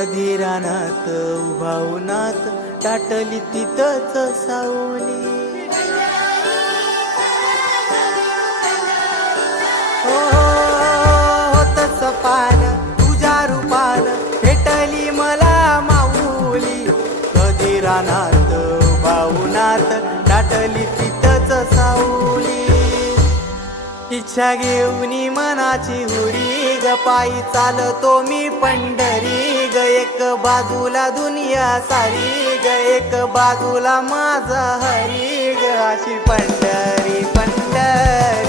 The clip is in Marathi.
कधी रानात उभा उन्हात टाटली तिथंच सावली. हो होतच पान तुझ्या रूपान भेटली मला माऊली. कधी रानात उभा उन्हात टाटली तिथंच सावली. इच्छा घेऊनी मनाची हुरी ग पायी चालतो मी पंढरी ग. एक बाजूला दुनिया सारी ग एक बाजूला माझा हरी ग. अशी पंढरी पंढरी